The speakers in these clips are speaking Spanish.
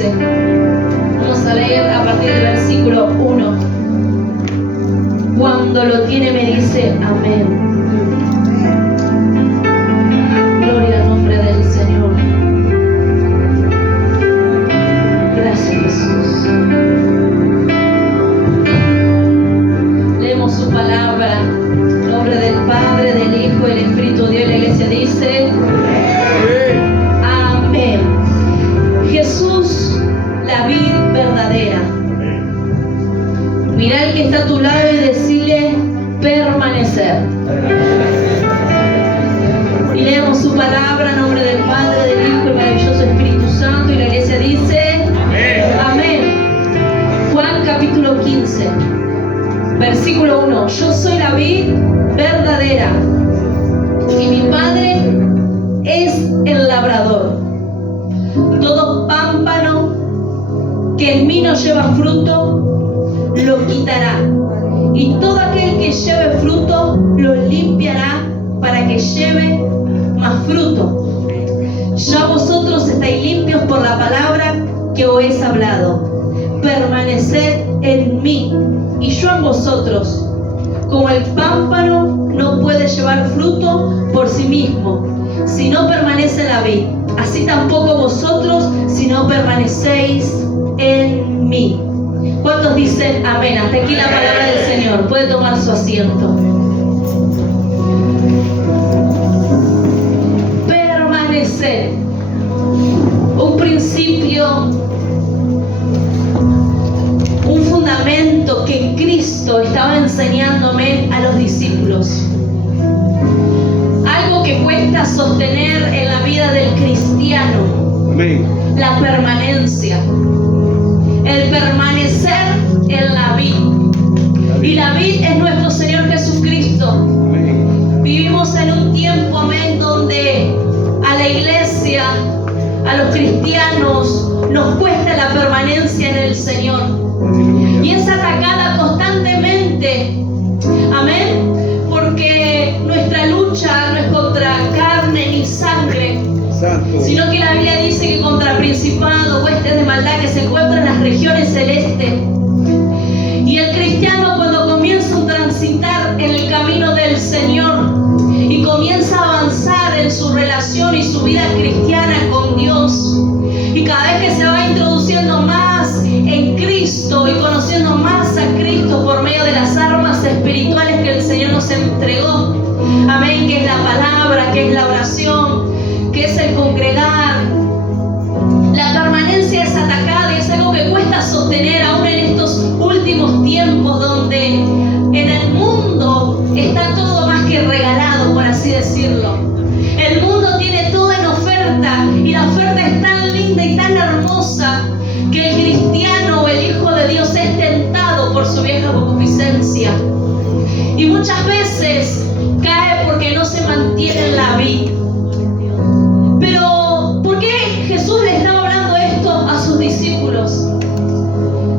dice. Vamos a leer a partir del versículo 1. Cuando lo tiene me dice amén. Gloria al nombre del Señor. Gracias, Jesús. Leemos su palabra. En nombre del Padre, del Hijo y del Espíritu de Dios. La iglesia dice amén. Jesús, la vid verdadera. Mirá al que está a tu lado y decirle permanecer. Y leemos su palabra en nombre del Padre, del Hijo y del maravilloso Espíritu Santo. Y la iglesia dice amén. Juan capítulo 15, versículo 1. Yo soy la vid verdadera y mi Padre es el labrador. Todo pámpano que en mí no lleva fruto lo quitará, y todo aquel que lleve fruto lo limpiará para que lleve más fruto. Ya vosotros estáis limpios por la palabra que os he hablado. Permaneced en mí y yo en vosotros. Como el pámpano no puede llevar fruto por sí mismo si no permanece en la vid, así tampoco vosotros si no permanecéis en mí. ¿Cuántos dicen amén? Hasta aquí la palabra del Señor. Puede tomar su asiento. Permanecer. Un principio, un fundamento que Cristo estaba enseñándome a los discípulos. Algo que cuesta sostener en la vida del cristiano. Amén. La permanencia. El permanecer en la vid. Y la vid es nuestro Señor Jesucristo. Amén. Vivimos en un tiempo, amén, donde a la iglesia, a los cristianos, nos cuesta la permanencia en el Señor. Aleluya. Y es atacada constantemente. Amén. Porque nuestra lucha no es contra carne ni sangre, Santo. sino que la Biblia dice que contra principados, huestes de maldad que se encuentran en las regiones celestes. Y el cristiano, cuando comienza a transitar en el camino del Señor y comienza a avanzar en su relación y su vida cristiana con Dios, y cada vez que se va introduciendo más en Cristo y conociendo más a Cristo por medio de las armas espirituales que el Señor nos entregó, amén, que es la palabra, que es la oración, que es el congregar, la permanencia es atacada y es algo que cuesta sostener aún en estos últimos tiempos donde en el mundo está todo más que regalado, por así decirlo. El mundo tiene toda en oferta y la oferta es tan linda y tan hermosa que el cristiano o el Hijo de Dios es tentado por su vieja concupiscencia y muchas veces cae porque no se mantiene en la vid. Pero, ¿por qué Jesús le estaba hablando esto a sus discípulos?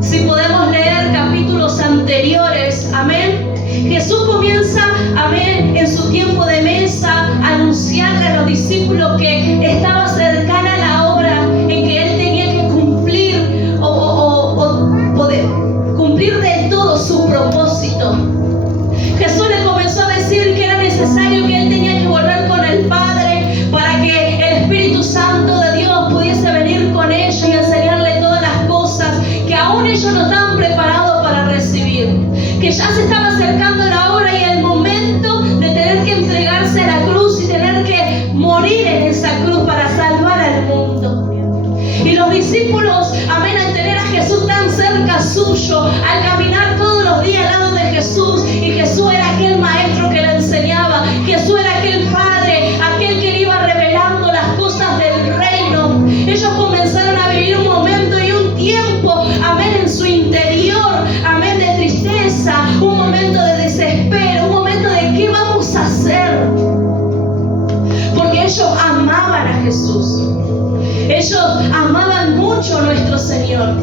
Si podemos leer capítulos anteriores, amén. Jesús comienza, amén, en su tiempo de mesa a anunciarle a los discípulos que estaba cercana la hora en que Él tenía que cumplir o poder cumplir del todo su propósito. Jesús le comenzó a decir que era necesario que Él tenía que volver con el Padre para que el Espíritu Santo de Dios pudiese venir con ellos y enseñarle todas las cosas que aún ellos no estaban preparados para recibir. Que ya se estaba acercando la hora y el momento de tener que entregarse a la cruz y tener que morir en esa cruz para salvar al mundo. Y los discípulos, amén, al tener a Jesús tan cerca suyo, al caminar todos los días al lado de Jesús, y Jesús era aquel maestro que le enseñaba, Jesús era aquel Padre, aquel que le iba revelando las cosas del reino. Ellos comenzaron a vivir un momento y un tiempo, amén, en su interior, amén, de tristeza, un momento de desespero, un momento de qué vamos a hacer. Porque ellos amaban a Jesús. Ellos amaban mucho a nuestro Señor.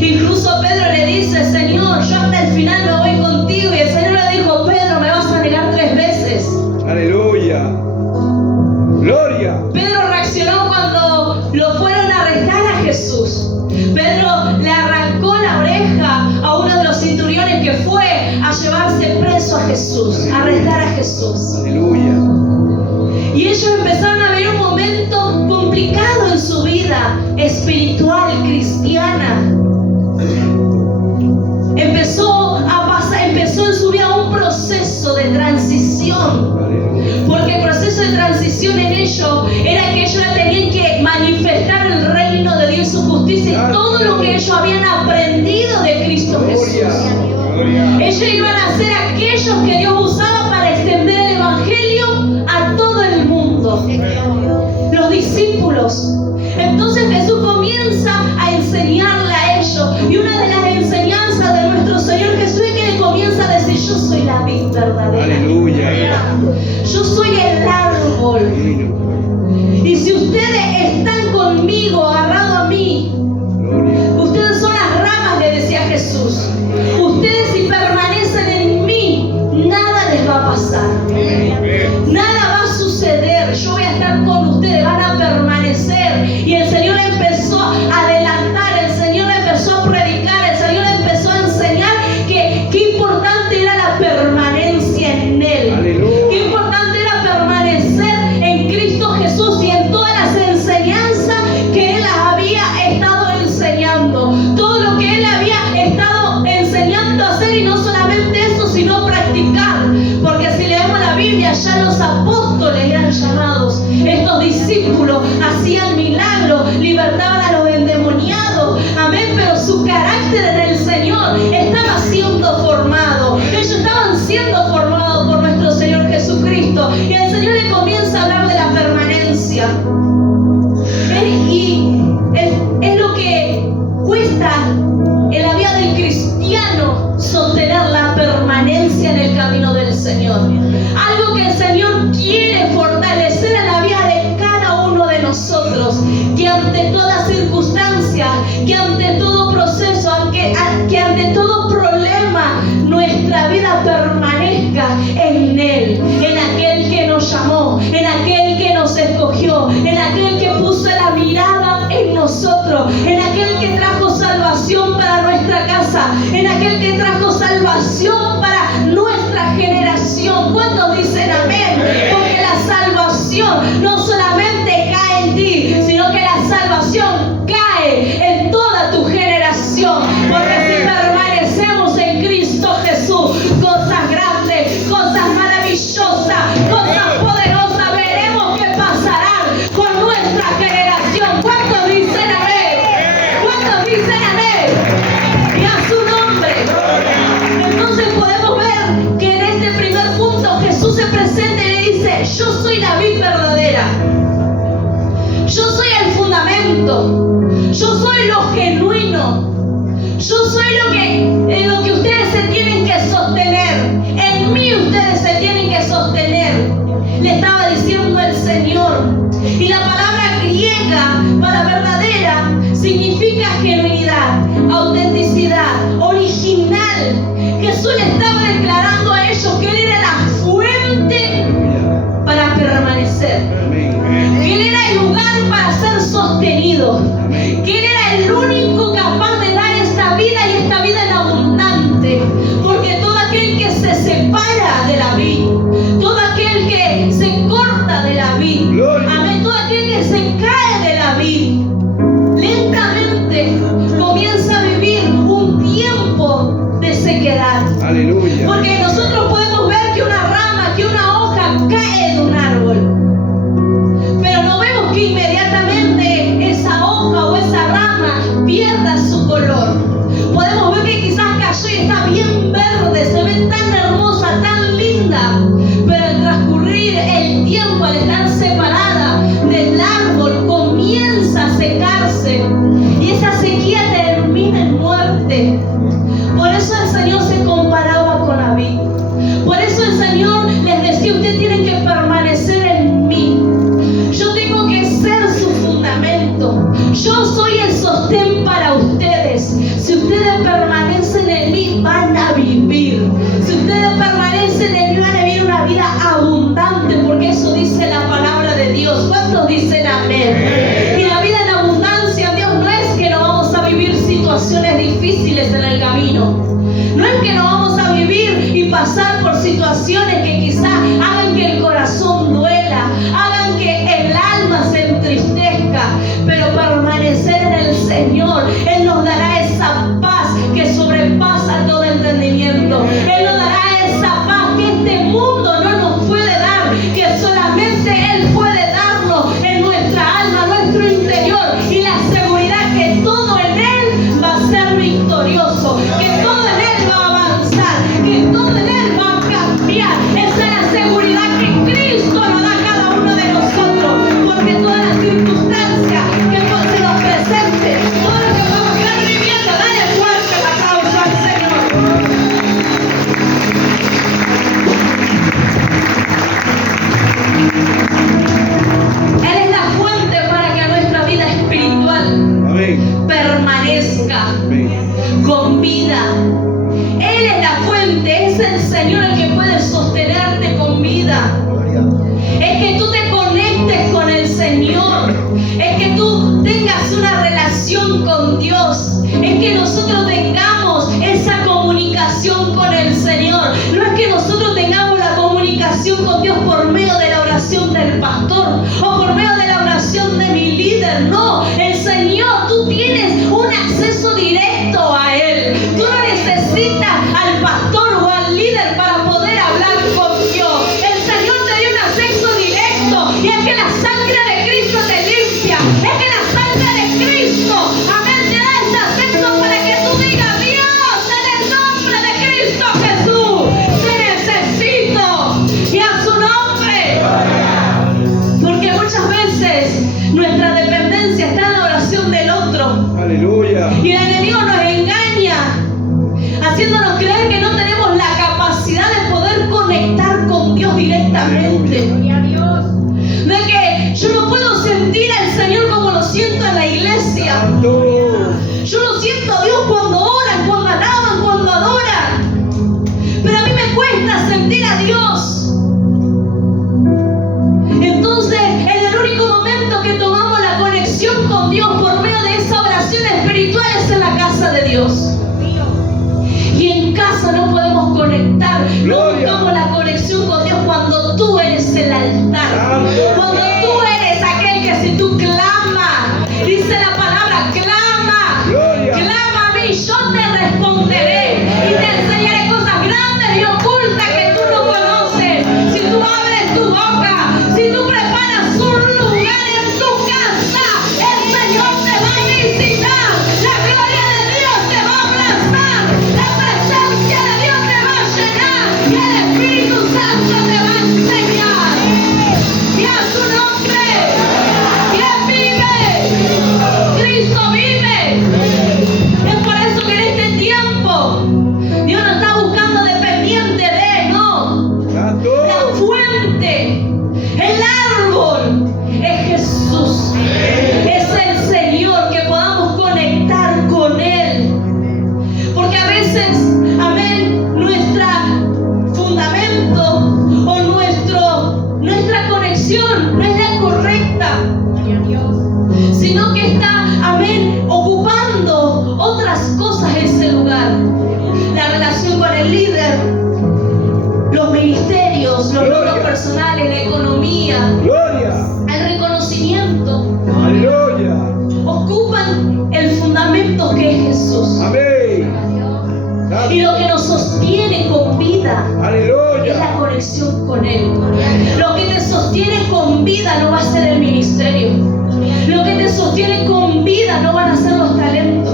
Incluso Pedro le dice: Señor, yo hasta el final me voy contigo. Y el Señor le dijo: Pedro, me vas a negar 3 veces. Aleluya. Gloria. Pedro reaccionó cuando lo fueron a arrestar a Jesús. Jesús, a arrestar a Jesús. Aleluya. Y ellos empezaron a ver un momento complicado en su vida espiritual, cristiana. Empezó en su vida un proceso de transición. Aleluya. Porque el proceso de transición en ellos era que ellos tenían que manifestar el reino de Dios y su justicia y todo lo que ellos habían aprendido de Cristo Jesús. Gloria. Ellos iban a ser aquellos que Dios usaba para extender el evangelio a todo el mundo. Los discípulos. Entonces Jesús comienza a enseñarle a ellos. Y una de las enseñanzas de nuestro Señor Jesús es que le comienza a decir: yo soy la vid verdadera. Aleluya. Yo soy el árbol. Y si ustedes están conmigo, agarrados a mí, Gloria. ustedes son las ramas, le decía Jesús. Ustedes, si permanecen en mí, nada les va a pasar. Nada va a suceder. Yo voy a estar con ustedes, van a permanecer. Y el Señor empezó a adelantar, el Señor empezó a predicar, el Señor empezó a enseñar que qué importante era la permanencia en Él. Aleluya. Qué importante era permanecer en Cristo Jesús y en todas las enseñanzas que Él había estado enseñando. Todo lo que Él había estado enseñando a hacer, y no solamente eso, sino practicar. Porque si leemos la Biblia, ya los apóstoles eran llamados. Estos discípulos hacían milagros, libertaban a los endemoniados. Amén, pero su carácter en el Señor estaba siendo formado. Ellos estaban siendo formados por nuestro Señor Jesucristo. Y el Señor le comienza a hablar de la permanencia. Es lo que cuesta en la vida del cristiano sostener la permanencia en el camino del Señor. Algo que el Señor quiere fortalecer en la vida de cada uno de nosotros. Que ante toda circunstancia, que ante todo proceso, que ante todo problema, nuestra vida permanezca en Él, en aquel que nos llamó, en aquel que nos escogió, en aquel que puso la mirada en nosotros, en aquel que trajo salvación para nuestra casa, en aquel que trajo salvación para nuestra generación. ¿Cuántos dicen amén? Porque la salvación no solamente cae en ti, sino que la salvación cae en toda tu generación. Porque si permanecemos en Cristo Jesús, cosas grandes, cosas maravillosas, cosas poderosas veremos que pasarán con nuestra generación. ¿Cuántos dicen amén? ¿Cuántos dicen amén? Y a su nombre. Entonces podemos ver que en este primer punto Jesús se presenta y le dice: yo soy la vid verdadera. Yo soy el fundamento. Yo soy lo genuino. Yo soy en lo que ustedes se tienen que sostener. En mí ustedes se tienen que sostener. Le estaba diciendo el Señor. Y la palabra griega para verdadera significa genuinidad, autenticidad, original. Jesús le estaba declarando a ellos que Él era la fuente para permanecer. Que Él era el lugar para ser sostenido. Que Él era el único capaz de dar esta vida y esta vida en abundante. Porque todo aquel que se separa de la vid, todo aquel que se corta de la vid, amén, todo aquel que se cae de la vid, lentamente comienza a vivir un tiempo de sequedad. Aleluya. Porque nosotros podemos ver que una rama, que una hoja cae de un árbol, pero no vemos que inmediatamente esa hoja o esa rama pierda su color. Podemos ver que quizás cayó y está bien verde, se ve tan hermosa, tan linda, pero al transcurrir el tiempo, al estar separada del árbol, comienza a secarse y esa sequía termina en muerte. Por eso el Señor se comparaba con la vid. Por eso el Señor les decía: ustedes tienen que permanecer en mí. Yo tengo que ser su fundamento. Yo soy el sostén para ustedes. Si ustedes permanecen en mí, van a vivir. Si ustedes permanecen en mí, van a vivir una vida abundante, porque eso dice la palabra Es que la sangre de Cristo te limpia. Es que la sangre de Cristo, amén, te da ese acceso para que tú digas: Dios, en el nombre de Cristo Jesús, te necesito. Y a su nombre. Porque muchas veces nuestra dependencia está en la oración del otro. Aleluya. Y el enemigo nos engaña, haciéndonos creer que no tenemos la capacidad de poder conectar con Dios directamente. De que yo no puedo sentir al Señor como lo siento en la iglesia. Yo lo siento a Dios cuando oran, cuando alaban, cuando adoran. Pero a mí me cuesta sentir a Dios. Entonces, en el único momento que tomamos la conexión con Dios por medio de esa oración espiritual es en la casa de Dios. Y en casa no podemos conectar. No buscamos la conexión con Dios cuando tú eres el altar. Cuando tú eres aquel que si tú clamas, dice la palabra, clama. Clama a mí, yo te responderé. Y te enseñaré cosas grandes y ocultas que tú no conoces. Si tú abres tu boca, si tú preparas un lugar en tu casa, el Señor te va a visitar. La gloria de Dios te va a abrazar. La presencia de Dios te va a llenar. Y el Espíritu Santo te va a enseñar. Y a su nombre, ¿quién vive? Cristo vive. Es por eso que en este tiempo Dios no está buscando dependiente de, no. La fuente, el árbol es Jesús. Es el Señor, que podamos conectar con Él. Porque a veces, amén, nuestro fundamento o nuestra conexión no es la correcta, sino que está, amén, ocupando otras cosas ese lugar. La relación con el líder, los ministerios, los logros personales, la economía, el reconocimiento, ocupan el fundamento que es Jesús. Y lo que nos sostiene con vida es la conexión con Él. Lo que te sostiene con vida no va a ser el ministerio. Lo que te sostiene con vida no van a ser los talentos.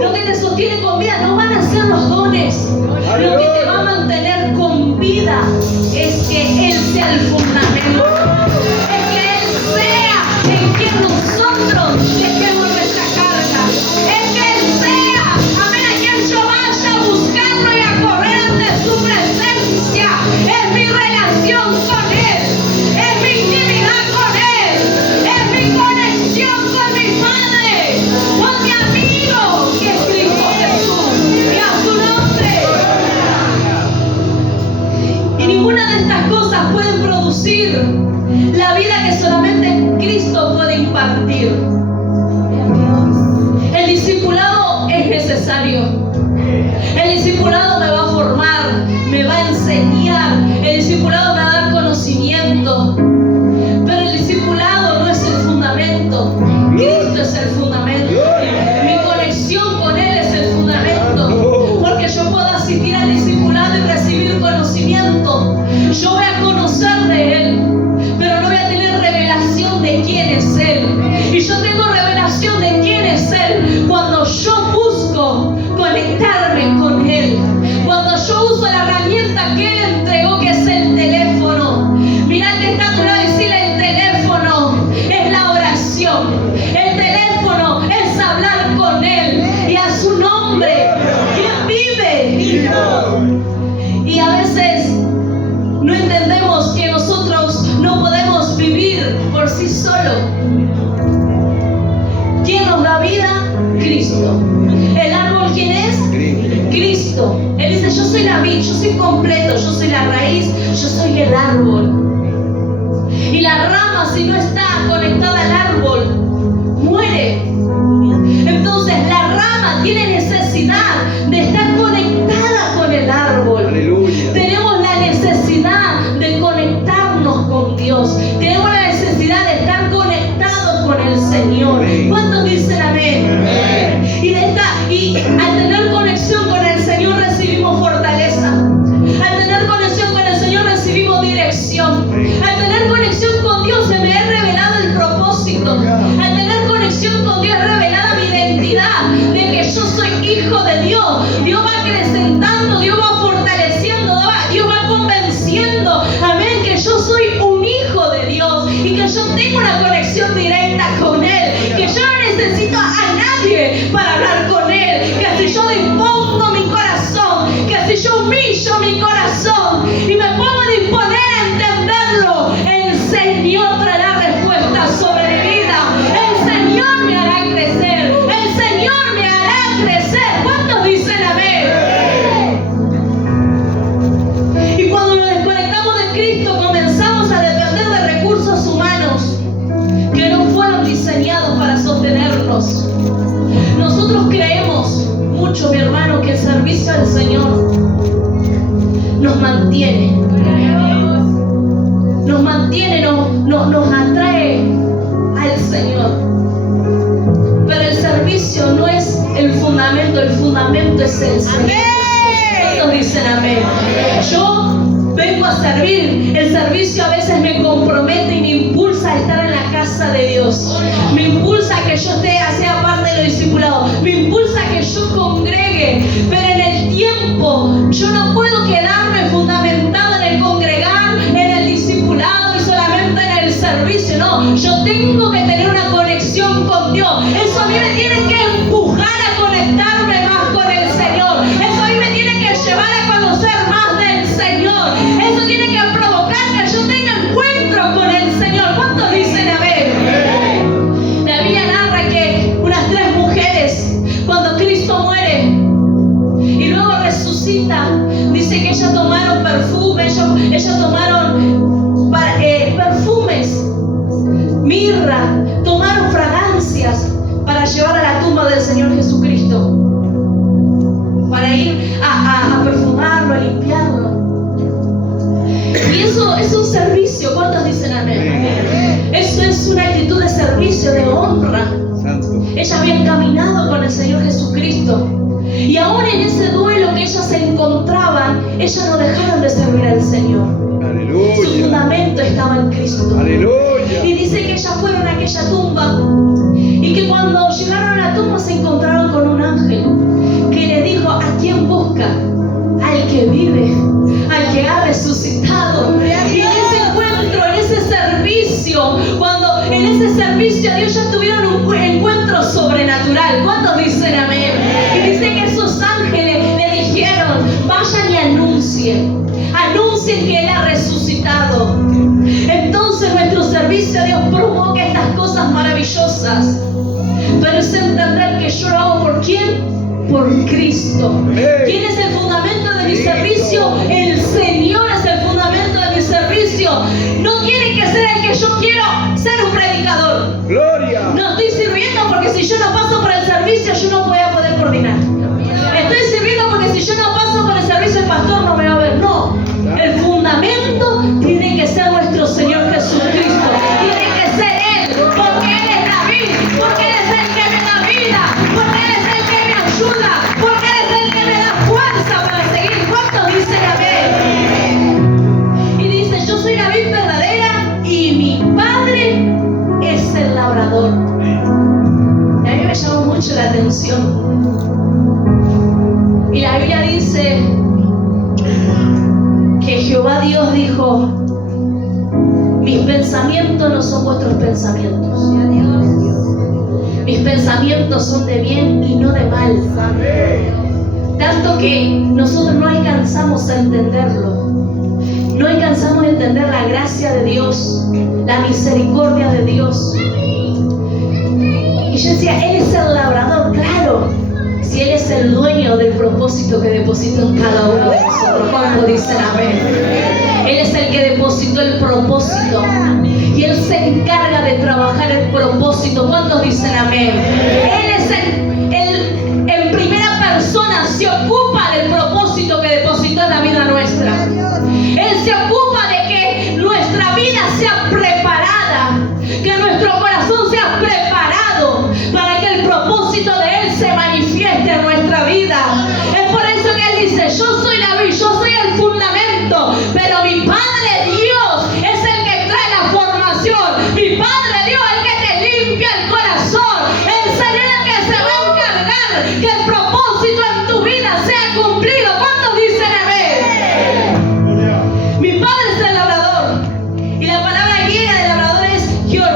Lo que te sostiene con vida no van a ser los dones. Lo que te va a mantener con vida es que Él sea el fundamento. Es que Él sea en quien nosotros dejemos nuestra carga. Es que Él sea, amén, a quien yo vaya a buscarlo y a correr ante su presencia. Es mi relación con Él. Es mi intimidad con Él. Es mi conexión con mi Padre. Con mi amigo, que es Cristo Jesús. Y a su nombre. Y ninguna de estas cosas pueden producir la vida que solamente Cristo puede impartir. El discipulado es necesario. El discipulado me va a formar, me va a enseñar. El discipulado me va a dar conocimiento. Pero el discipulado no es el fundamento. Cristo es el fundamento. Mi conexión con Él es el fundamento. Porque yo puedo asistir al discipulado y recibir conocimiento. Yo voy a conocer de Él, pero no voy a tener revelación de quién es Él. Y yo tengo revelación de quién es Él cuando yo busco conectarme con Él. Cuando yo uso la herramienta que Él entregó, que es el teléfono. Mira que está a tu lado y decirle: el teléfono es la oración. El teléfono es hablar con Él. Y a su nombre, ¿quién vive? Y a veces no entendemos que nosotros no podemos vivir por sí solos. ¿Quién nos da vida? Cristo. ¿El árbol quién es? Cristo. Él dice: yo soy la vid, yo soy completo, yo soy la raíz, yo soy el árbol. Y la rama, si no está conectada al árbol, muere. Entonces la rama tiene necesidad de estar conectada con el árbol. Tenemos la necesidad de conectarnos con Dios. Tenemos la necesidad de estar conectados con el Señor. ¿Cuántos dicen amén? Y al tener conexión con el Señor recibimos fortaleza. Al tener conexión con el Señor recibimos dirección. Al tener conexión con Dios tengo una conexión directa con Él, que yo no necesito a nadie para hablar con Él, que si yo dispongo mi corazón, que si yo humillo mi corazón y me pongo a disponer a entenderlo, el Señor traerá respuestas sobre mi vida. El Señor me hará crecer. El Señor me hará crecer. ¿Cuántos dicen amén? Y cuando nos desconectamos de Cristo, comenzamos a depender de recursos humanos que no fueron diseñados para sostenernos. Nosotros creemos mucho, mi hermano, que el servicio al Señor nos mantiene. Nos mantiene, nos atrae al Señor. Pero el servicio no es el fundamento es el Señor. ¿Cuántos dicen amén? Yo vengo a servir. El servicio a veces me compromete y me impulsa a estar en la casa de Dios. Me impulsa a que yo sea parte de los discipulados. Me impulsa a que yo congregue. Pero en el tiempo yo no puedo quedarme fundamentado en el congregar, en el discipulado y solamente en el servicio. No, yo tengo que tener una conexión con Dios. Eso a mí me tiene que empujar a conectarme más con el Señor. Eso a mí me tiene que llevar a conocer más del Señor. Eso tiene que provocar que yo tenga encuentro con el Señor. ¿Cuántos dicen amén? La Biblia narra que unas 3 mujeres, cuando Cristo muere y luego resucita, dice que ellas tomaron perfume, ellas tomaron perfumes, mirra, tomaron fragancias para llevar a la tumba del Señor Jesucristo, para ir a perfumarlo, a limpiarlo. Y eso es un servicio. ¿Cuántos dicen amén? Eso es una actitud de servicio, de honra. Ellas habían caminado con el Señor Jesucristo. Y aún en ese duelo que ellas se encontraban, ellas no dejaron de servir al Señor. Aleluya. Su fundamento estaba en Cristo. Aleluya. Y dice que ellas fueron a aquella tumba y que cuando llegaron a la tumba se encontraron con un ángel que le dijo: ¿a quién busca? Al que vive, al que ha resucitado. Y en ese encuentro, en ese servicio, cuando en ese servicio a Dios ya tuvieron un encuentro sobrenatural. ¿Cuántos dicen amén? Y dice que esos ángeles le dijeron: vayan y anuncien que Él ha resucitado. Entonces nuestro servicio a Dios provoca estas cosas maravillosas. Pero es entender que yo lo hago ¿por quién? Por Cristo. ¿Quién es el fundamento de mi servicio? El Señor es el fundamento de mi servicio. No tiene que ser el que yo quiero ser un predicador. Gloria. No estoy sirviendo porque si yo no paso por el servicio yo no voy a poder coordinar. Estoy sirviendo porque si yo no paso por el servicio el pastor no me va a ver. No. El fundamento tiene que ser nuestro Señor Jesucristo. Tiene que ser Él, porque Él es la vid, porque Él es el que me da vida, porque Él es el que me ayuda, porque Él es el que me da fuerza para seguir. ¿Cuántos dicen amén? Y dice: yo soy la vid verdadera y mi Padre es el labrador. Y a mí me llamó mucho la atención. Y la Biblia dice que Jehová Dios dijo: mis pensamientos no son vuestros pensamientos. Mis pensamientos son de bien y no de mal. Tanto que nosotros no alcanzamos a entenderlo. No alcanzamos a entender la gracia de Dios, la misericordia de Dios. Y yo decía: Él es el labrador, claro. Si Él es el dueño del propósito que depositó en cada uno de nosotros. ¿Cuántos dicen amén? Él es el que depositó el propósito. Y Él se encarga de trabajar el propósito. ¿Cuántos dicen amén? Él es en primera persona se ocupa del propósito que depositó en la vida nuestra. Él se ocupa de que nuestra vida sea preparada, que nuestro corazón sea preparado para que el propósito de Él se manifieste en nuestra vida. Es por eso que Él dice: yo soy la vid, yo soy el fundamento, pero mi Padre Dios es el que trae la formación. Mi Padre Dios es el que te limpia el corazón. El Señor es el que se va a encargar que el propósito en tu vida sea cumplido. ¿Cuántos dicen amén? Mi Padre es el labrador. Y la palabra griega de labrador es georgios.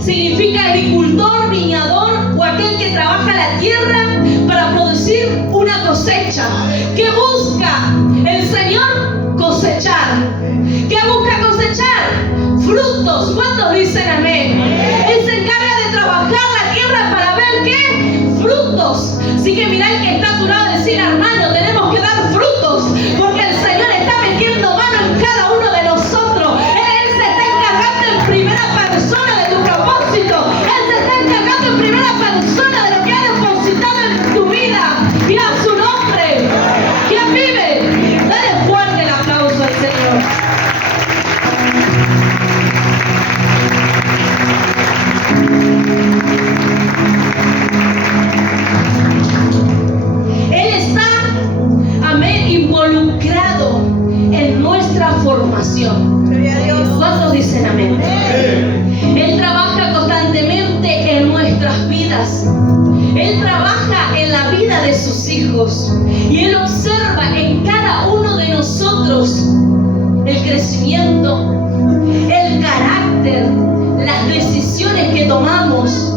significa agricultor, viñador o aquel que trabaja la tierra para producir una cosecha. ¿Qué busca el Señor? Cosechar. ¿Qué busca cosechar? Frutos. ¿Cuántos dicen amén? Él se encarga de trabajar la tierra para ver qué frutos. Así que mirá el que está a tu lado y decir, hermano, tenemos que dar frutos, porque el Señor está metiendo mano en cada uno de nosotros. Él se está encargando en primera persona de tu propósito. Él se está encargando en primera persona de lo que ha depositado en tu vida. Y a su nombre. ¿Quién vive? Dale fuerte el aplauso al Señor. Él está, amén, involucrado en nuestra formación. ¿Cuántos dicen amén? Él trabaja constantemente en nuestras vidas. Él trabaja en la vida de sus hijos. Y Él observa en cada uno de nosotros el crecimiento, el carácter, las decisiones que tomamos.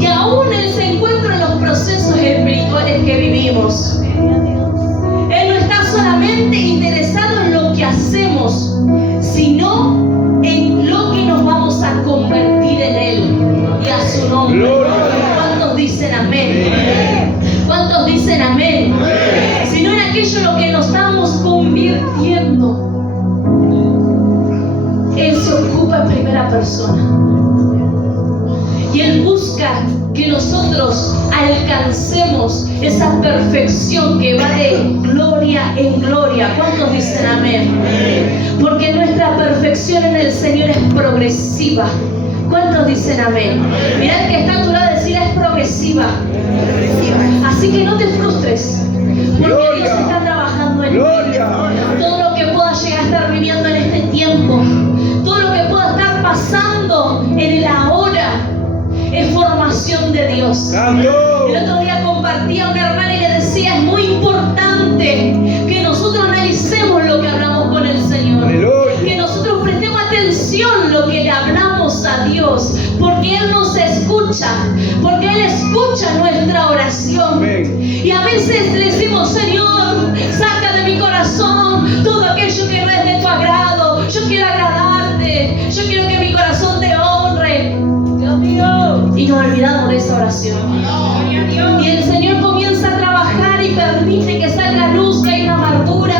Y aún Él se encuentra en los procesos espirituales que vivimos. Él no está solamente interesado en lo que hacemos, sino en lo que nos vamos a convertir en Él. Y a su nombre. ¿Cuántos dicen amén? ¿Cuántos dicen amén? Sino en aquello en lo que nos estamos convirtiendo. Él se ocupa en primera persona. Y Él busca que nosotros alcancemos esa perfección que va de gloria en gloria. ¿Cuántos dicen amén? Porque nuestra perfección en el Señor es progresiva. ¿Cuántos dicen amén? Mirá el que está a tu lado, decir es progresiva. Así que no te frustres, porque Dios está trabajando en ti. Todo lo que puedas llegar a estar viviendo en este tiempo, todo lo que pueda estar pasando en el ahora, es formación de Dios. El otro día compartía a una hermana y le decía, es muy importante que nosotros analicemos lo que hablamos con el Señor. Que nosotros prestemos atención lo que le hablamos a Dios, porque Él nos escucha, porque Él escucha nuestra oración. Y a veces le decimos, Señor, saca de mi corazón todo aquello que no es de tu agrado. Yo quiero agradarte, yo quiero que mi corazón te honre. Y nos olvidamos de esa oración. Y el Señor comienza a trabajar y permite que salga luz que hay una amargura.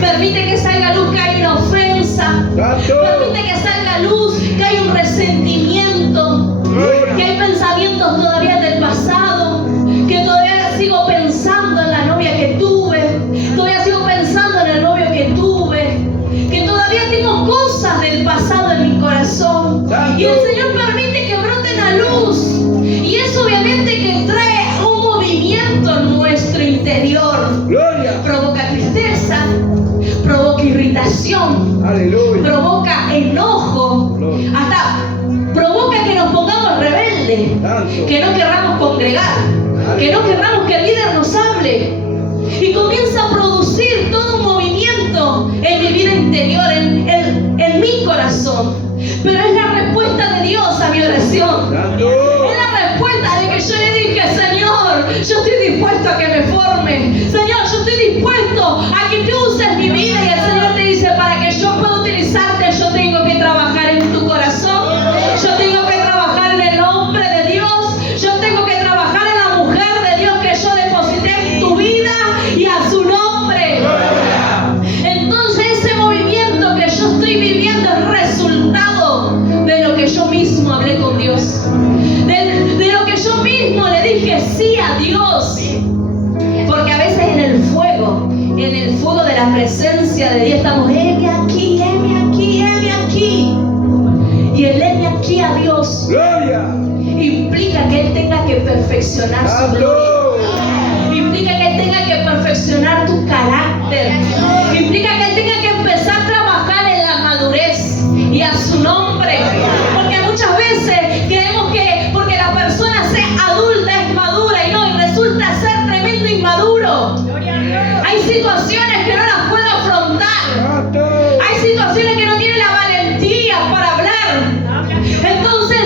Permite que salga luz que hay una ofensa. Permite que salga luz que hay un resentimiento. Que hay pensamientos todavía del pasado. Que todavía sigo pensando en la novia que tuve. Todavía sigo pensando en el novio que tuve. Que todavía tengo cosas del pasado en mi corazón. Y el Señor permite que broten a luz. Y eso obviamente que trae un movimiento en nuestro interior. Provoca tristeza, provoca irritación, provoca enojo, hasta provoca que nos pongamos rebeldes, que no querramos congregar, que no querramos que el líder nos hable. Y comienza a producir todo un movimiento en mi vida interior, en mi corazón. Pero es la respuesta de Dios a mi oración. Es la respuesta de que yo le dije, Señor, yo estoy dispuesto a que me forme. Señor, yo estoy dispuesto a que tú uses mi vida. Y el Señor te dice, para que yo pueda utilizarte, yo tengo que trabajar en tu corazón. Yo tengo que trabajar en el hombre de Dios. Yo tengo que trabajar en la mujer de Dios que yo deposité en tu vida y a su nombre. Entonces ese movimiento que yo estoy viviendo es resultado de lo que yo mismo hablé con Dios. De lo que yo mismo le dije sí a Dios. Porque a veces en el fuego de la presencia de Dios estamos, heme aquí, heme aquí, heme aquí. Y el heme aquí a Dios implica que Él tenga que perfeccionar su gloria. Implica que Él tenga que perfeccionar tu carácter. Implica que Él tenga que empezar a trabajar en la madurez y a su nombre. Porque muchas veces creemos que porque la persona sea adulta es madura y no, y resulta ser tremendo inmaduro. Hay situaciones que no las puede afrontar. Hay situaciones que no tiene la valentía para hablar. Entonces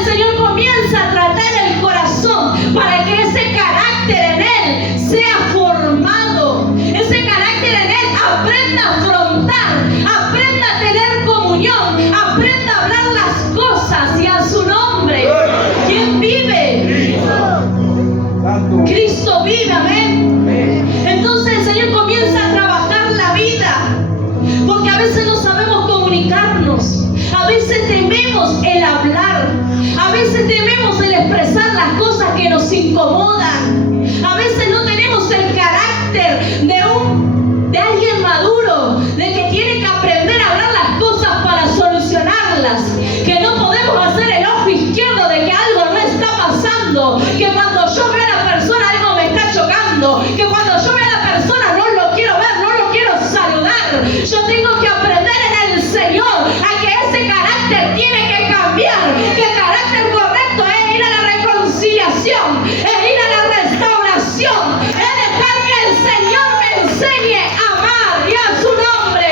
Señor a que ese carácter tiene que cambiar, que el carácter correcto es ir a la reconciliación, es ir a la restauración, es dejar que el Señor me enseñe a amar y a su nombre.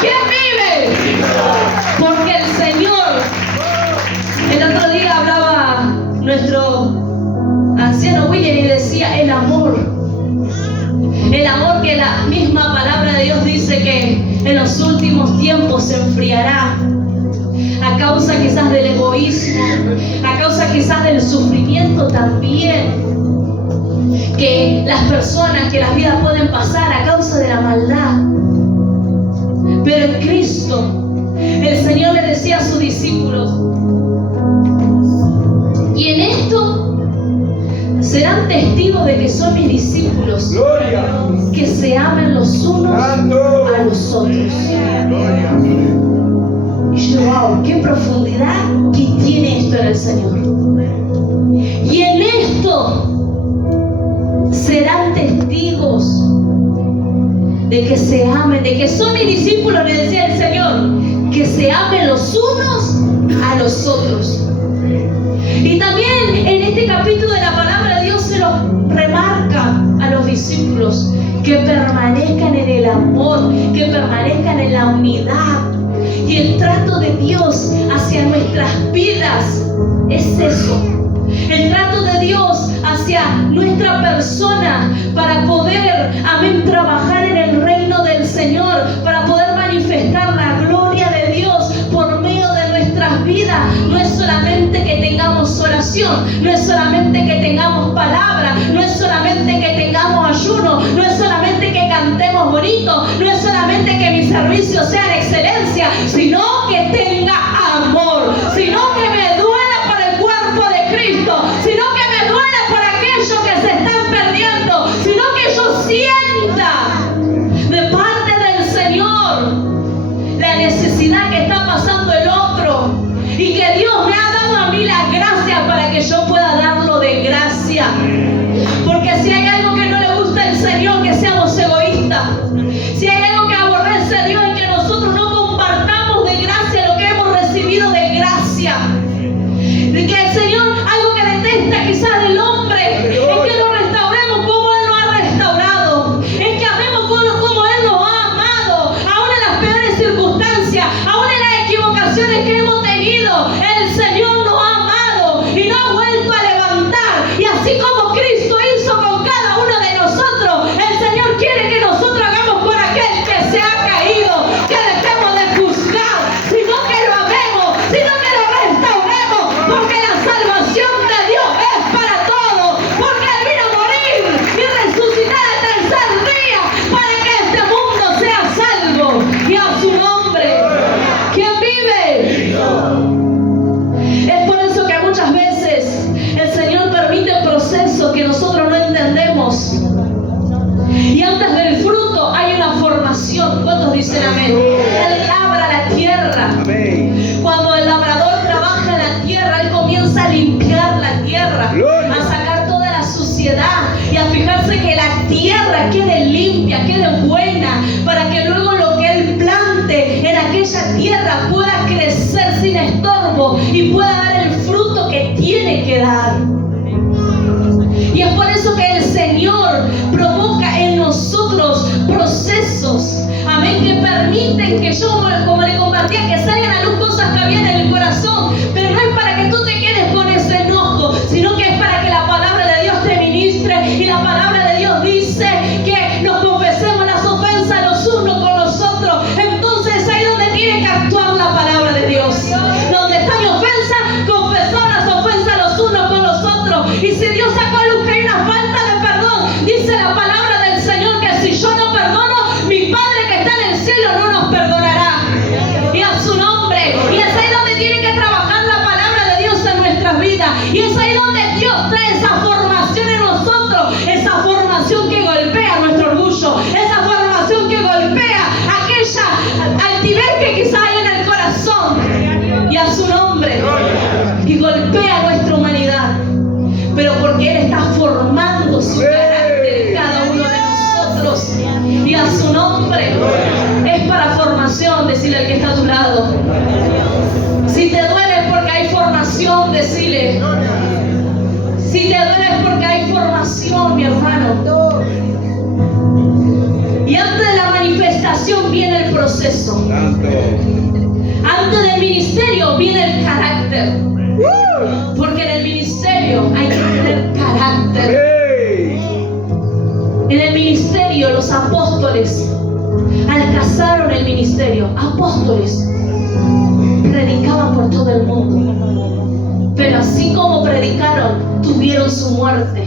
¿Quién vive? Porque el Señor, el otro día hablaba nuestro anciano William y decía el amor que la misma palabra de Dios dice que en los últimos tiempos se enfriará a causa quizás del egoísmo, a causa quizás del sufrimiento también que las personas, que las vidas pueden pasar a causa de la maldad. Pero en Cristo el Señor le decía a sus discípulos, y en esto serán testigos de que son mis discípulos, Gloria. que se amen los unos Santo. a los otros. Gloria. Y yo, wow, qué profundidad que tiene esto en el Señor. Y en esto serán testigos de que se amen, de que son mis discípulos, le decía el Señor, que se amen los unos a los otros. Y también en este capítulo de la palabra de Dios se los remarca a los discípulos que permanezcan en el amor, que permanezcan en la unidad. Y el trato de Dios hacia nuestras vidas es eso. El trato de Dios hacia nuestra persona para poder, amén, trabajar en el reino del Señor, para poder manifestar la gloria de Dios por medio de nuestras vidas. No es solamente que tengamos oración, no es solamente que tengamos palabra, no es solamente que tengamos ayuno, no es solamente que cantemos bonito, no es solamente que mi servicio sea de excelencia, sino que tenga amor, sino que me duela por el cuerpo de Cristo, sino que me duela por aquellos que se están perdiendo, sino que yo sienta de parte del Señor la necesidad que está pasando el otro y que Dios me ha dado a mí la gracia para que yo pueda darlo de gracia. Porque si hay algo que no le gusta al Señor, que seamos egoístas. Si hay algo que aborrece a Dios, es que nosotros no compartamos de gracia lo que hemos recibido de gracia. De que el Señor, algo que detesta quizás del hombre, es que lo restauremos como Él lo ha restaurado, es que amemos como Él nos ha amado, aún en las peores circunstancias, aún en las equivocaciones que hemos tenido, el Señor nos ha amado y nos ha vuelto a levantar. Y así como Cristo hizo con cada uno de nosotros, el Señor quiere que nosotros hagamos con aquel que se ha caído, que dejemos de juzgar, sino que lo amemos, sino que lo restauremos, porque la salvación de Dios es para todos, porque Él vino a morir y resucitar al tercer día para que este mundo sea salvo y a su nombre. ¿Quién vive? Es por eso que muchas veces el Señor permite procesos que nosotros no entendemos. Y antes del fruto hay una formación. ¿Cuántos dicen amén? Él labra la tierra. Amén. Cuando el labrador trabaja en la tierra, él comienza a limpiar la tierra, Gloria. a sacar toda la suciedad y a fijarse que la tierra quede limpia, quede buena, para que luego lo que él plante en aquella tierra pueda crecer sin estorbo y pueda dar el fruto que tiene que dar. Y es por eso que el Señor provoca en nosotros procesos, amén, que permiten que yo, como le compartía, que salgan a luz cosas que habían en el corazón. Pero no es para que tú te quedes con ese enojo, sino que es para que la palabra de Dios te ministre. Y la palabra de Dios dice que nos confesemos las ofensas los unos con los otros. Entonces ahí donde tiene que actuar la palabra de Dios. Donde está mi ofensa, confesar las ofensas los unos con los otros. Y si Dios sacó a luz que hay una falta de perdón, dice la palabra del Señor que si yo no perdono, mi Padre que está en el cielo no nos perdonará. Y a su nombre. Y es ahí donde tiene que trabajar la palabra de Dios en nuestras vidas. Y es ahí donde Dios trae esa formación en nosotros. Esa formación que golpea nuestro orgullo. Esa formación que golpea aquella altivez que quizá hay en el corazón. Y a su nombre. Y golpea nuestra humanidad. Pero porque Él está formando su carácter en cada uno de nosotros. Y a su nombre. Es para formación, decirle al que está a tu lado. formación, decile. Si te duele es porque hay formación, mi hermano. Y antes de la manifestación viene el proceso. Santo. Antes del ministerio viene el carácter. Porque en el ministerio hay que tener carácter. Hey. En el ministerio los apóstoles alcanzaron el ministerio. Apóstoles predicaban por todo el mundo. Pero así como predicaron, tuvieron su muerte.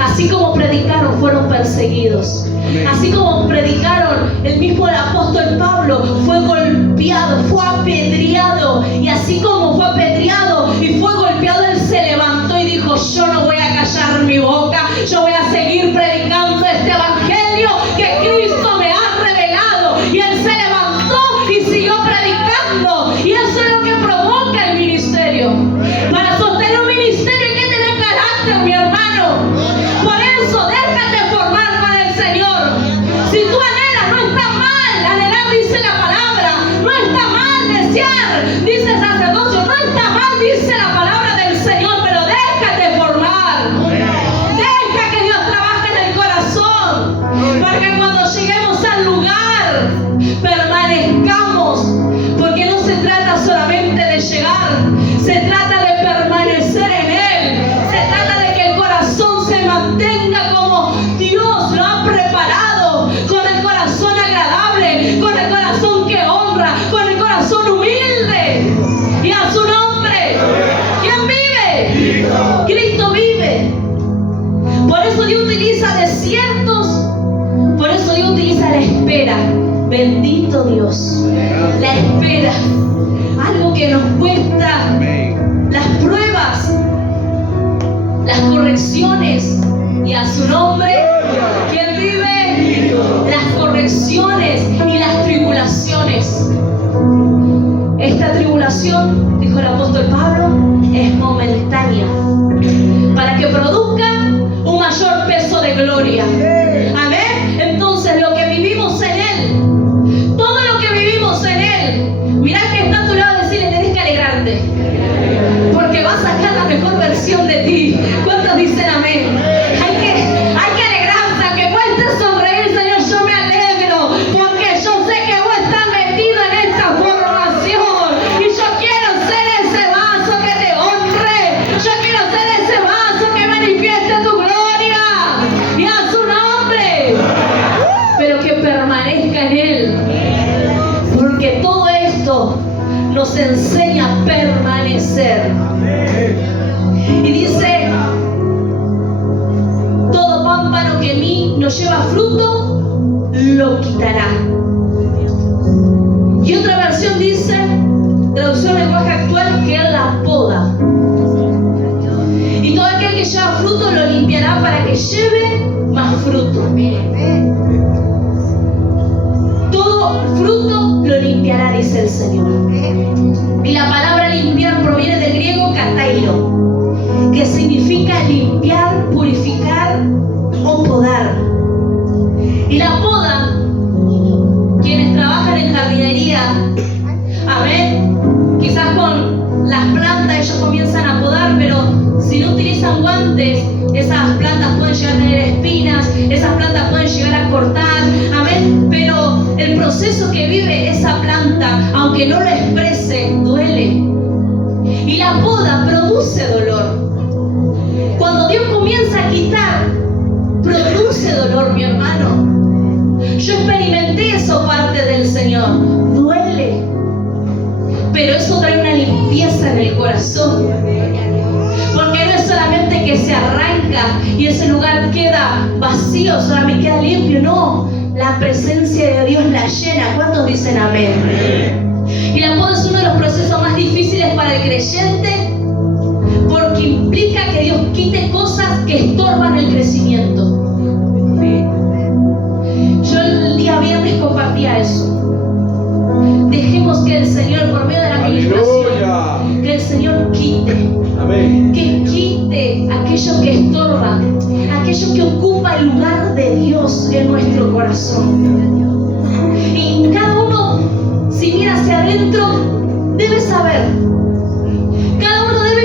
Así como predicaron, fueron perseguidos. Así como predicaron, el mismo apóstol Pablo fue golpeado, fue apedreado. Y así como fue apedreado y fue golpeado, él se levantó y dijo: yo no voy a callar mi boca, yo voy a seguir predicando este evangelio que Cristo me ha revelado. Y él se levantó y siguió predicando. Y eso es lo que provoca el ministerio. Para sostener un ministerio hay que tener carácter, mi hermano. Por eso, déjate formar con el Señor. Si tú anhelas, no está mal. Anhelar, dice la palabra. No está mal desear, dice el sacerdocio. No está mal, dice la palabra del Señor. Pero déjate formar. Deja que Dios trabaje en el corazón. Porque cuando lleguemos al lugar, permanezcamos. Porque no se trata solamente de llegar. Se trata de permanecer en Él. Se trata de que el corazón se mantenga como Dios lo ha preparado, con el corazón agradable, con el corazón que honra, con el corazón humilde. Y a su nombre, ¿quién vive? Cristo vive. Por eso Dios utiliza desiertos, por eso Dios utiliza la espera. Bendito Dios, la espera, algo que nos cuesta, Amén. las pruebas, las correcciones. Y a su nombre, ¿quién vive? Las correcciones y las tribulaciones. Esta tribulación, dijo el apóstol Pablo, es momentánea, para que produzca un mayor peso de gloria. Amén. Entonces, lo que vivimos en Él, todo lo que vivimos en Él, mirá que está a tu lado y decirle: tenés que alegrarte, porque vas a sacar la mejor versión de ti. ¿Cuántos dicen amén? Hay que alegrarse, aunque cueste sonreír, Señor. Yo me alegro, porque yo sé que vos estás metido en esta formación. Y yo quiero ser ese vaso que te honre. Yo quiero ser ese vaso que manifieste tu gloria. Y a su nombre. Pero que permanezca en Él. Porque todo esto nos enseña a permanecer. Y dice: todo pámpano que en mí no lleva fruto, lo quitará. Y otra versión dice, traducción lenguaje actual, que Él la poda. Y todo aquel que lleva fruto lo limpiará para que lleve más fruto. Todo fruto lo limpiará, dice el Señor. Y la palabra limpiar proviene del griego katairo, que significa limpiar, purificar o podar. Y la poda, quienes trabajan en jardinería, amén, quizás con las plantas ellos comienzan a podar, pero si no utilizan guantes, esas plantas pueden llegar a tener espinas, esas plantas pueden llegar a cortar, amén. Pero el proceso que vive esa planta, aunque no lo exprese, duele. Y la poda produce dolor. Cuando Dios comienza a quitar, produce dolor, mi hermano. Yo experimenté eso parte del Señor. Duele. Pero eso trae una limpieza en el corazón. Porque no es solamente que se arranca y ese lugar queda vacío, solamente queda limpio. No, la presencia de Dios la llena. ¿Cuántos dicen amén? Y la poda es uno de los procesos más difíciles para el creyente, porque implica que Dios quite cosas que estorban el crecimiento. Yo el día viernes compartía eso. Dejemos que el Señor, por medio de la administración, que el Señor quite. Amén. Que quite aquello que estorba, aquello que ocupa el lugar de Dios en nuestro corazón. Y cada uno, si mira hacia adentro, debe saber. Cada uno debe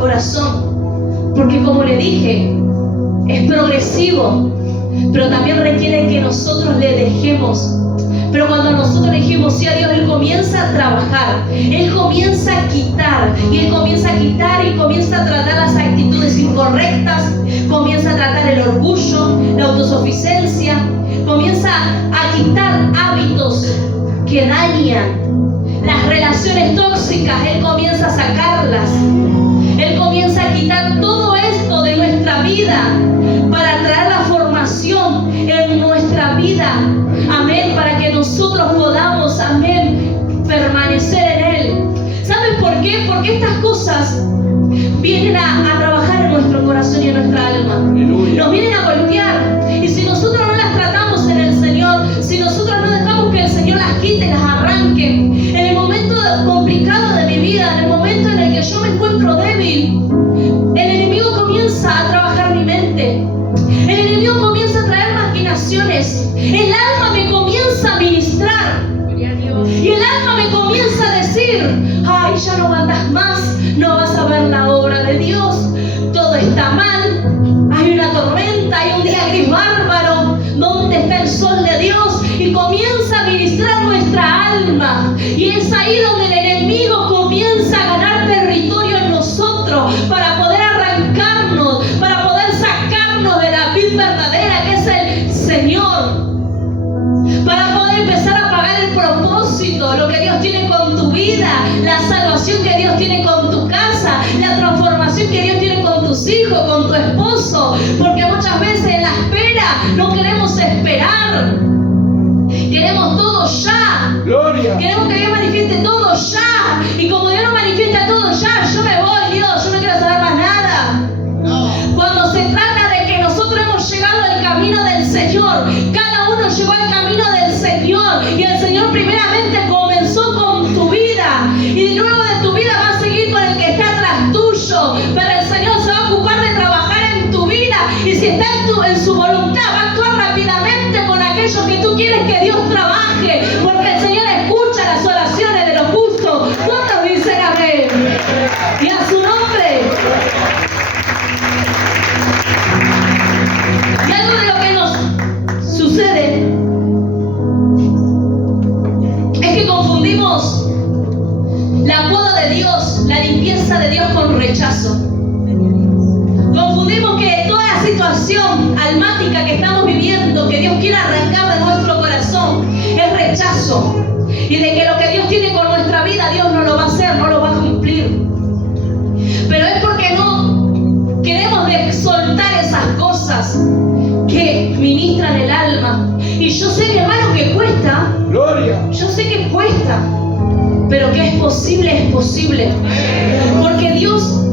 nuestro corazón. Porque como le dije, es progresivo, pero también requiere que nosotros le dejemos. Pero cuando nosotros dijimos sí a Dios, Él comienza a trabajar, Él comienza a quitar, y Él comienza a quitar y comienza a tratar las actitudes incorrectas, comienza a tratar el orgullo, la autosuficiencia, comienza a quitar hábitos que dañan, las relaciones tóxicas, Él comienza a sacarlas, Él comienza a quitar todo esto de nuestra vida para traer la formación en nuestra vida. Amén, para que nosotros podamos, amén, permanecer en Él. ¿Sabes por qué? Porque estas cosas vienen a trabajar en nuestro corazón y en nuestra alma. Aleluya. Nos vienen a golpear. Y si nosotros no las tratamos en el Señor, si nosotros no dejamos que el Señor las quite, las arranque, en el momento complicado de mi vida, en el momento en el que yo me encuentro débil, el enemigo comienza a trabajar mi mente. El enemigo comienza a traer maquinaciones. El alma me comienza a ministrar. Y el alma me comienza a decir: ay, ya no aguantas más, no vas a ver la obra de Dios, todo está mal, hay una tormenta, hay un día gris bárbaro, ¿dónde está el sol de Dios? Y comienza a ministrar nuestra alma. Y es ahí donde el enemigo comienza a ganar territorio en nosotros para poder arrancarnos, para poder sacarnos de la vid verdadera que es el Señor, para poder empezar a pagar el propósito, lo que Dios tiene con tu vida, la salvación que Dios tiene con tu casa, la transformación que Dios tiene con tus hijos, con tu esposo. Porque muchas veces en la espera no queremos esperar, queremos todo ya. Gloria. Queremos que Dios manifieste todo ya. Y como Dios no manifiesta todo ya, yo me voy, Dios, yo no quiero saber más nada. Cuando se trata de que nosotros hemos llegado al camino del Señor, cada uno llegó al camino del Señor, y el Señor primeramente comenzó con tu vida, y luego de tu vida va a seguir con el que está atrás tuyo, pero el Señor se va a ocupar de trabajar en tu vida, y si está en su voluntad va a actuar rápidamente con aquello que tú quieres que Dios trabaje, porque el Señor escucha las oraciones de los justos. ¿Cuántos dicen amén? Y a su nombre. Y algo de lo que nos sucede es que confundimos la poda de Dios, la limpieza de Dios, con rechazo. Confundimos que toda la situación almática que estamos viviendo, que Dios quiere arrancar de nuestro corazón, es rechazo. Y de que lo que Dios tiene con nuestra vida, Dios no lo va a hacer, no lo va a cumplir. Pero es porque no queremos soltar esas cosas que ministran el alma. Y yo sé, mi hermano, que cuesta. Gloria. Yo sé que cuesta, pero que es posible, es posible. Porque Dios,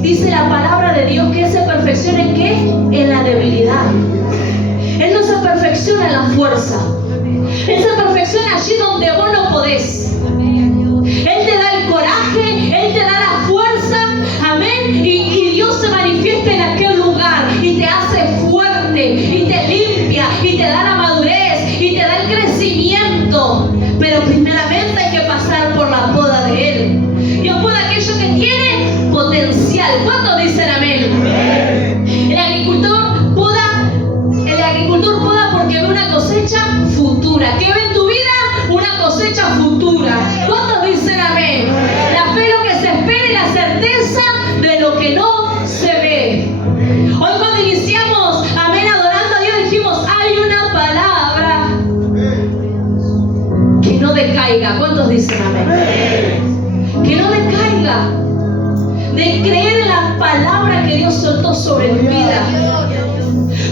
dice la palabra de Dios, que Él se perfecciona ¿en qué? En la debilidad. Él no se perfecciona en la fuerza. Él se perfecciona allí donde vos no podés. Él te da el coraje, Él te da la fuerza, amén, y Dios se manifiesta en aquel lugar y te hace fuerte, y te limpia, y te da la madurez, y te da el crecimiento. Pero primeramente hay que pasar por la poda de Él. Dios poda aquello que tiene potencial. ¿Cuántos dicen amén? El agricultor poda porque ve una cosecha futura. ¿Qué ve en tu vida? Una cosecha futura. ¿Cuántos dicen amén? La fe es lo que se espera y la certeza de lo que no se ve. Hoy cuando iniciamos, amén, adorando a Dios, dijimos, hay una palabra que no decaiga. ¿Cuántos dicen amén? Que no decaiga. De creer en la palabra que Dios soltó sobre tu vida.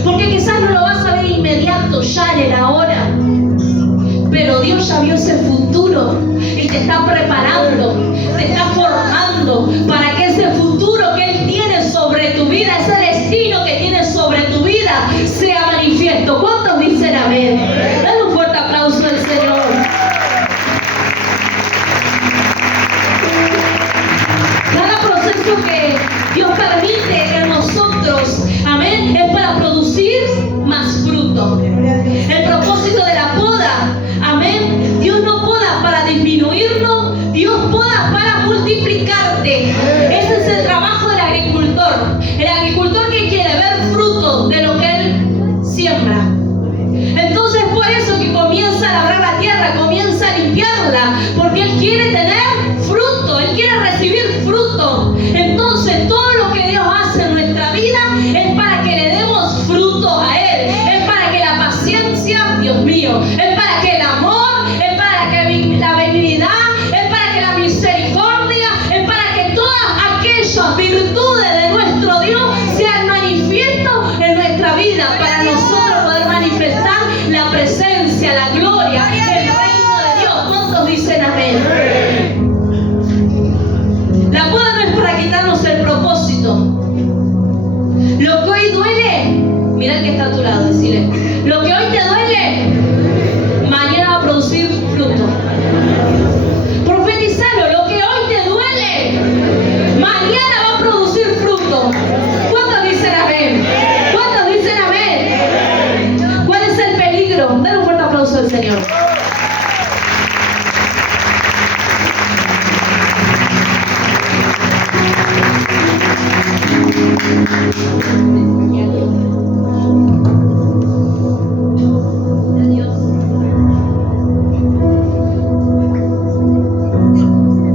Porque quizás no lo vas a ver inmediato, ya en el ahora. Pero Dios ya vio ese futuro y te está preparando, te está formando para que ese futuro que Él tiene sobre tu vida, ese destino que tiene sobre tu vida, sea manifiesto. ¿Cuántos dicen amén? Dale un fuerte aplauso al Señor. Cada proceso que Dios permite en nosotros, amén, es para producir más fruto. El propósito de la poda, amén, Dios no poda para disminuirnos, Dios poda para multiplicarte. Ese es el trabajo comienza a limpiarla, porque Él quiere tener fruto, Él quiere recibir fruto. Entonces todo lo que Dios hace en nuestra vida es para que le demos fruto a Él, es para que la paciencia, Dios mío, es para que el amor, es para que la benignidad, es para que la misericordia, es para que todas aquellas virtudes de nuestro Dios sean manifiestos en nuestra vida, para nosotros poder manifestar la presencia, la gloria, el reino de Dios. ¿Cuántos dicen amén? La poda no es para quitarnos el propósito. Lo que hoy duele, mira el que está a tu lado, decirle, lo que hoy te duele, mañana va a producir fruto. Profetizalo, lo que hoy te duele, mañana va a producir fruto. ¿Cuántos dicen amén? ¿Cuántos dicen amén? ¿Cuál es el peligro? Dale un fuerte aplauso al Señor.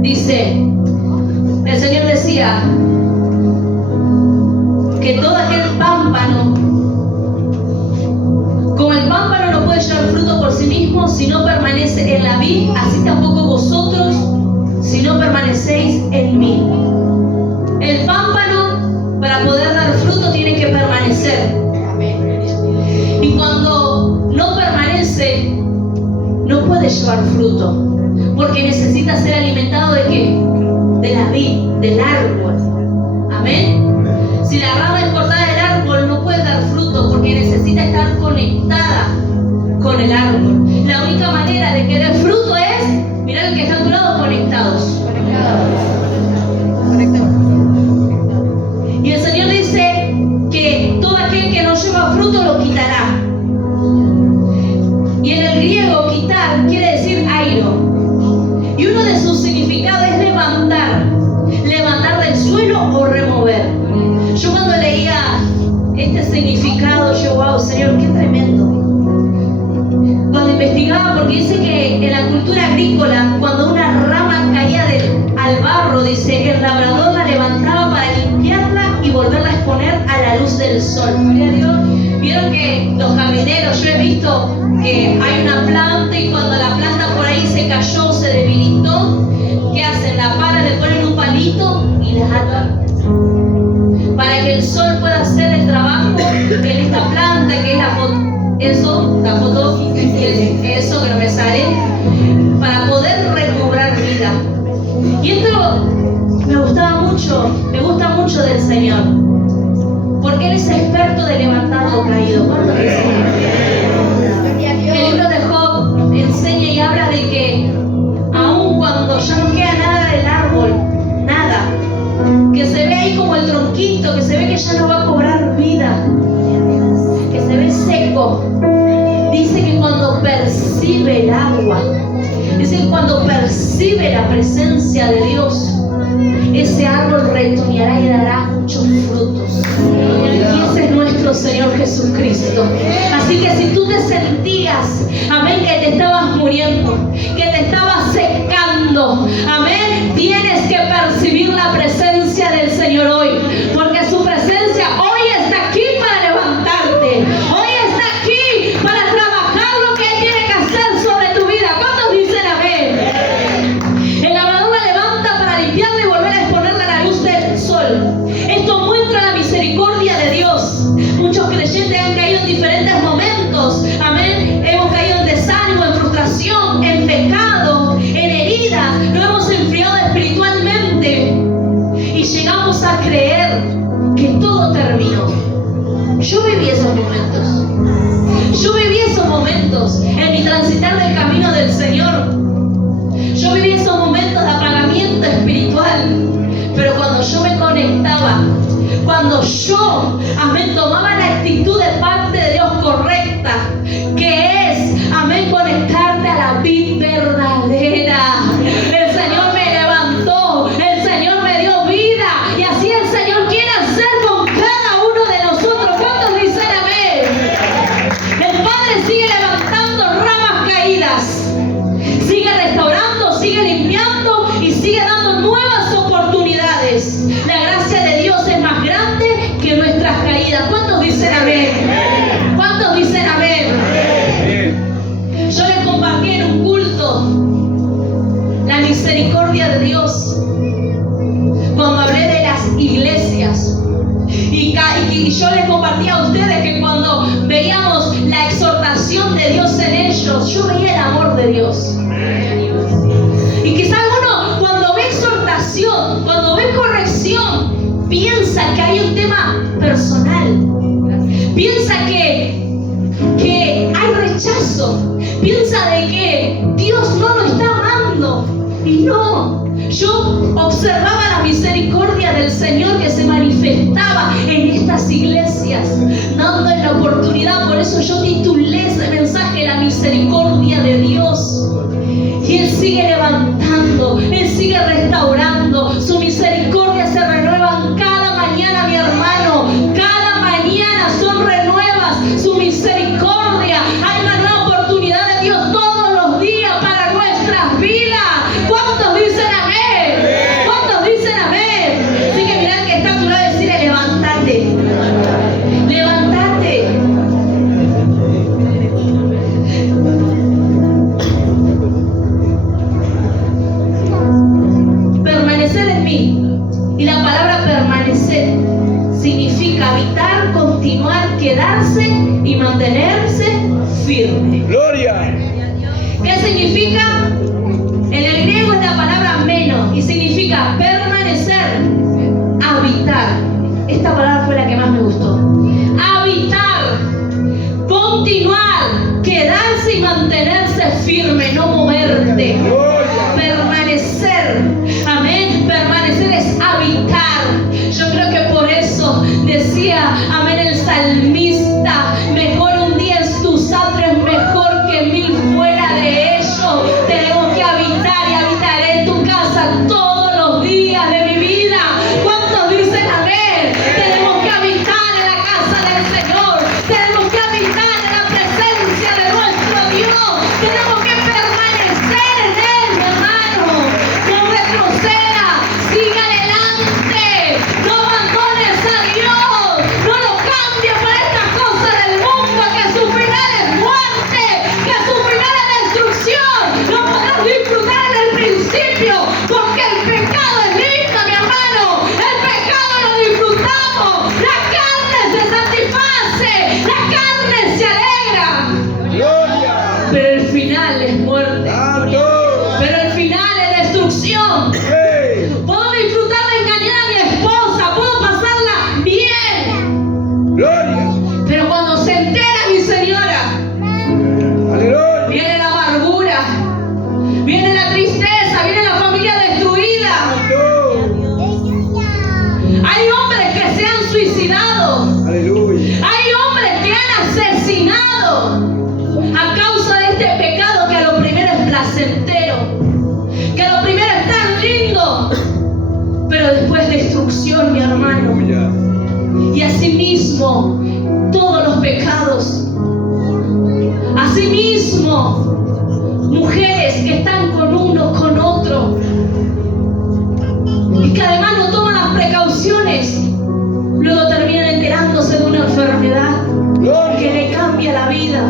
Dice, el Señor decía que todo aquel pámpano, como el pámpano no puede llevar fruto por sí mismo si no permanece en la vid, así tampoco vosotros si no permanecéis en mí. El pámpano, para poder dar fruto, tiene que permanecer. Y cuando no permanece, no puede llevar fruto, porque necesita ser alimentado ¿de qué? De la vid, del árbol. Amén. Si la rama es cortada del árbol, no puede dar fruto, porque necesita estar conectada con el árbol. La única manera de que dé fruto es, mirá el que está a tu lado, conectados. Y el Señor dice que todo aquel que no lleva fruto lo quitará. Y en el griego quitar quiere decir airo. Y uno de sus significados es levantar del suelo o remover. Yo cuando leía este significado, yo, wow, Señor, qué tremendo. Cuando investigaba, porque dice que en la cultura agrícola, cuando una rama caía al barro, dice, el labrador la levantaba para limpiarla y volverla a exponer a la luz del sol. Gloria a Dios. Vieron que los jardineros, yo he visto que hay una planta y cuando la planta por ahí se cayó, se debilitó, ¿qué hacen? La paran, le ponen un palito y la atan para que el sol pueda hacer el trabajo en esta planta, que es la foto, eso que no me sale, para poder recobrar vida. Y esto me gusta mucho del Señor, porque Él es experto de levantar lo caído. ¿Cuántos dicen? El libro de Job enseña y habla de que aun cuando ya no queda nada del árbol, nada, que se ve ahí como el tronquito, que se ve que ya no va a cobrar vida, que se ve seco, dice que cuando percibe el agua, dice que cuando percibe la presencia de Dios, ese árbol retoñará y dará muchos frutos. Y ese es nuestro Señor Jesucristo. Así que si tú te sentías, amén, que te estabas muriendo, que te estabas secando, amén, tienes que percibir la presencia del Señor hoy, porque su presencia hoy está aquí para levantarte, hoy está aquí para trabajar lo que Él tiene que hacer sobre tu vida. ¿Cuántos dicen amén? El labrador la levanta para limpiarla y volver a exponerla a la luz del sol. Esto muestra la misericordia de Dios. Muchos creyentes han caído en diferentes momentos, amén, hemos caído en desánimo, en frustración, en pecado, en heridas, nos hemos enfriado espiritualmente y llegamos a creer que todo terminó. Yo viví esos momentos en mi transitar del camino del Señor. Yo viví esos momentos de apagamiento espiritual, pero cuando yo me conectaba, cuando yo, amén, tomaba la actitud de parte de Dios correcta, que es, amén, conectarte a la vid verdadera, el Señor me levantó, el Señor me dio vida, y así el Señor quiere hacer con cada uno de nosotros. ¿Cuántos dicen amén? El Padre sigue levantando ramas caídas, sigue vida. ¿Cuántos dicen amén? ¿Cuántos dicen amén? Yo les compartí en un culto la misericordia de Dios cuando hablé de las iglesias. Y yo les compartí a ustedes que cuando veíamos la exhortación de Dios en ellos, yo veía el amor de Dios. Y quizás uno cuando ve exhortación, cuando ve corrección, piensa que hay un tema personal. Piensa que hay rechazo. Piensa de que Dios no lo está amando. Y no. Yo observaba la misericordia del Señor que se manifestaba en estas iglesias, dando la oportunidad. Por eso yo titulé ese mensaje La misericordia de Dios. Y Él sigue levantando, Él sigue restaurando. Su misericordia se renuevan cada mañana, mi hermano. Cada mañana son renuevas su misericordia. Hay una nueva oportunidad de Dios todos los días para nuestras vidas. ¿Cuántos dicen amén? ¿Cuántos dicen amén? Así que mirad que está a tu lado y decirle, levántate. Levántate. Permanecer en mí. Y la palabra permanecer significa habitar, continuar, quedarse y mantenerse firme. Gloria. ¿Qué significa? En el griego es la palabra menos y significa permanecer, habitar. Esta palabra fue la que más me gustó. Habitar, continuar, quedarse y mantenerse firme, no moverte. Permanecer, amén. Permanecer es habitar. Yo creo que por eso decía, amén, el salmista, mejor un día en tus atrios, mejor que 1000 fuera de ellos. Tenemos que habitar y habitaré en tu casa todos los días de mi vida. ¿Cuántos dicen amén? Tenemos que habitar en la casa del Señor. Tenemos que habitar en la presencia de nuestro Dios. Tenemos que permanecer en Él, mi hermano. No retroceda, siga adelante. No abandones a Dios. No lo cambies por estas cosas del mundo, que su final es muerte, que su final es destrucción. No podrás disfrutar en el principio, porque el pecado es lindo, mi hermano. El pecado lo disfrutamos. La carne se satisface, la carne se alegra. Gloria. Pero el final es muerte. Santo. Pero el final es destrucción. Hey. Puedo disfrutar de engañar a mi esposa, puedo pasarla bien. Gloria. Pero cuando se entera mi señora, Aleluya. viene la amargura, viene la tristeza, viene la familia destruida. Santo. Hay hombres que se han suicidado. Aleluya. Hay hombres que han asesinado a causa de este pecado, que a lo primero es placentero, que a lo primero es tan lindo, pero después destrucción, mi hermano. Aleluya. Y asimismo, todos los pecados. Asimismo, mujeres que están con uno, con otro, y que además no toman las precauciones, luego terminan enterándose de una enfermedad que Gloria. le cambia la vida.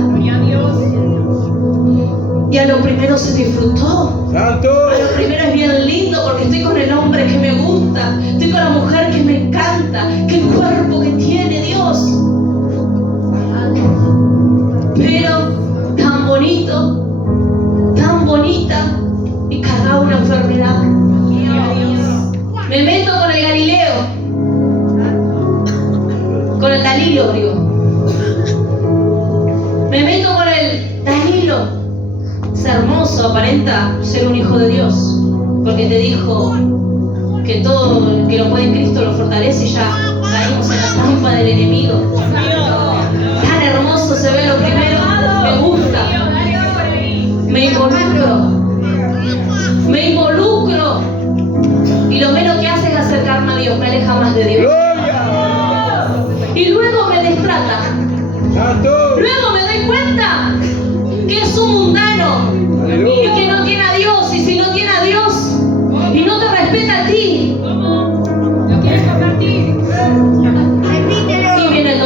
Y a lo primero se disfrutó. Santo. A lo primero es bien lindo porque estoy con el hombre que me gusta, estoy con la mujer que me encanta, qué cuerpo que tiene Dios. Pero tan bonito, tan bonita, y cargaba una enfermedad. Me meto con el Galileo, con el Danilo, digo. Me meto con el Danilo. Es hermoso, aparenta ser un hijo de Dios, porque te dijo que todo el que lo puede en Cristo lo fortalece, y ya caímos en la trampa del enemigo. Tan hermoso se ve lo primero, me gusta, me involucro, y lo menos que hace es acercarme a Dios, me aleja más de Dios. Gloria. Y luego me destrata, Santo. luego me doy cuenta que es un mundano y Aleluya. que no tiene a Dios, y si no tiene a Dios y no te respeta a ti, y viene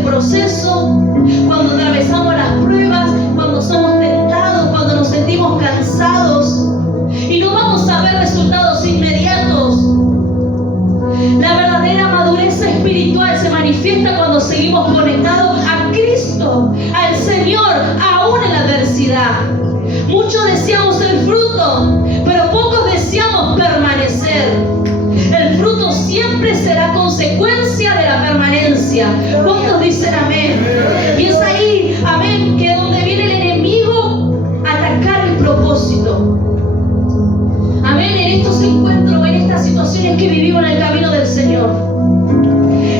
el proceso, cuando atravesamos las pruebas, cuando somos tentados, cuando nos sentimos cansados y no vamos a ver resultados inmediatos. La verdadera madurez espiritual se manifiesta cuando seguimos conectados a Cristo, al Señor, aún en la adversidad. Muchos deseamos el fruto, pero pocos deseamos permanecer. El fruto siempre será consecuencia de la permanencia. ¿Cuántos dicen amén? Y es ahí, amén, que es donde viene el enemigo a atacar el propósito. Amén, en estos encuentros, en estas situaciones que vivimos en el camino del Señor.